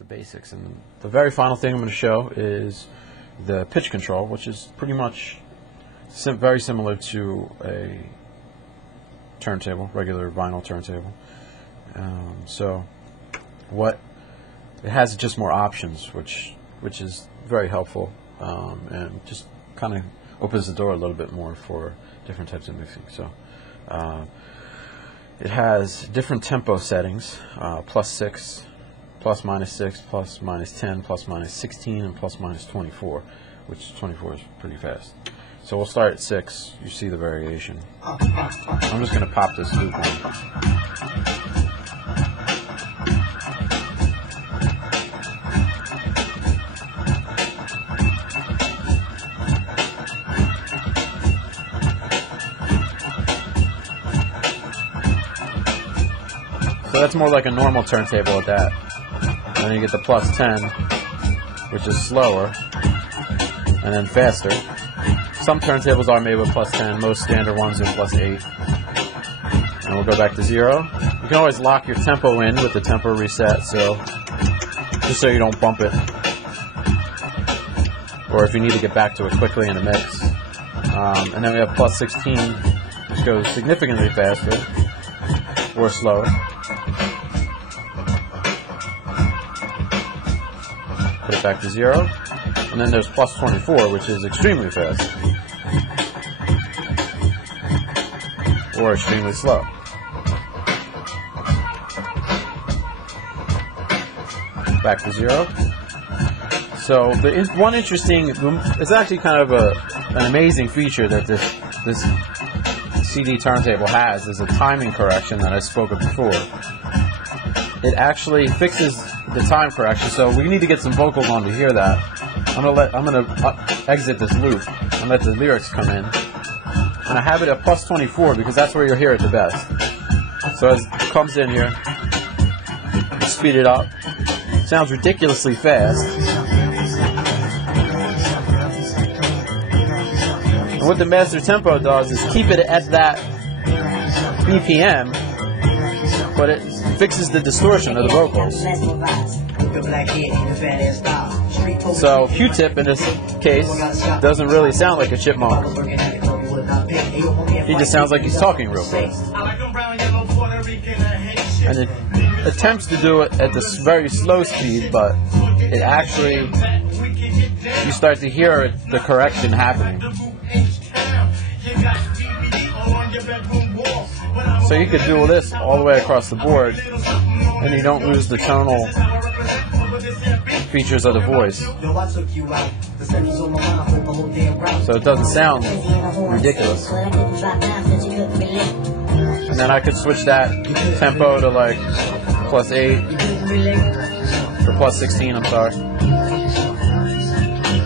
the basics. And the very final thing I'm going to show is the pitch control, which is pretty much very similar to a turntable, regular vinyl turntable. So what it has just more options, which is very helpful, and just kind of opens the door a little bit more for different types of mixing. So it has different tempo settings, +6, ±6, ±10, ±16, and ±24, which 24 is pretty fast. So we'll start at 6. You see the variation. I'm just going to pop this loop on. So that's more like a normal turntable at that. And then you get the +10, which is slower, and then faster. Some turntables are made with +10, most standard ones are +8. And we'll go back to 0. You can always lock your tempo in with the tempo reset, so just so you don't bump it. Or if you need to get back to it quickly in a mix. And then we have +16, which goes significantly faster or slower. Put it back to 0. And then there's +24, which is extremely fast. Or extremely slow. Back to 0. So one interesting, it's actually kind of an amazing feature that this CD turntable has is a timing correction that I spoke of before. It actually fixes the time correction, so we need to get some vocals on to hear that. I'm gonna exit this loop and let the lyrics come in, and I have it at +24 because that's where you'll hear it the best. So as it comes in here, speed it up. It sounds ridiculously fast. And what the master tempo does is keep it at that BPM, but it fixes the distortion of the vocals. So Q-Tip in this case doesn't really sound like a chipmunk. He just sounds like he's talking real fast. And it attempts to do it at this very slow speed, but it actually, you start to hear the correction happening. So you could do this all the way across the board, and you don't lose the tonal features of the voice. So it doesn't sound ridiculous. And then I could switch that tempo to like +8 or +16, I'm sorry.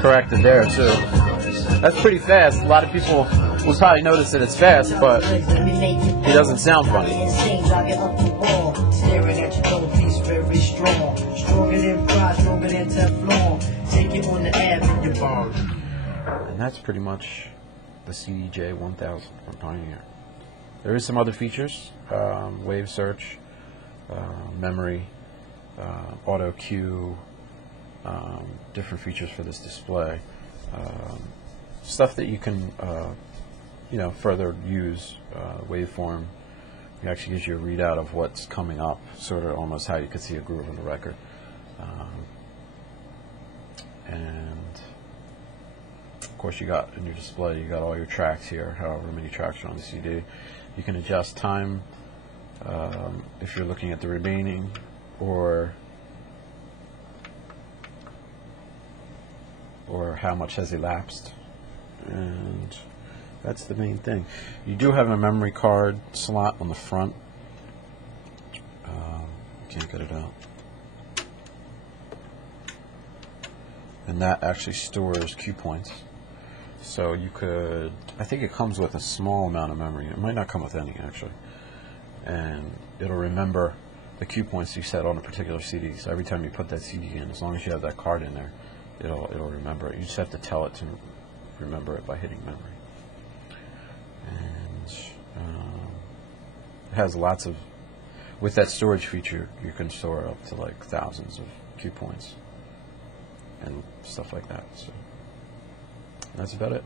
Correct it there too. That's pretty fast. A lot of people will probably notice that it's fast, but it doesn't sound funny. And that's pretty much the CDJ 1000 from Pioneer. There is some other features, wave search, memory, auto cue, different features for this display, stuff that you can further use. Waveform, it actually gives you a readout of what's coming up, sort of almost how you could see a groove on the record. And of course you got in your display, you got all your tracks here, however many tracks are on the CD. You can adjust time if you're looking at the remaining, or how much has elapsed. And that's the main thing. You do have a memory card slot on the front. Can't get it out. And that actually stores cue points. So you could, I think it comes with a small amount of memory. It might not come with any, actually. And it'll remember the cue points you set on a particular CD. So every time you put that CD in, as long as you have that card in there, it'll remember it. You just have to tell it to remember it by hitting memory. And it has lots of, with that storage feature, you can store up to like thousands of cue points and stuff like that. So that's about it.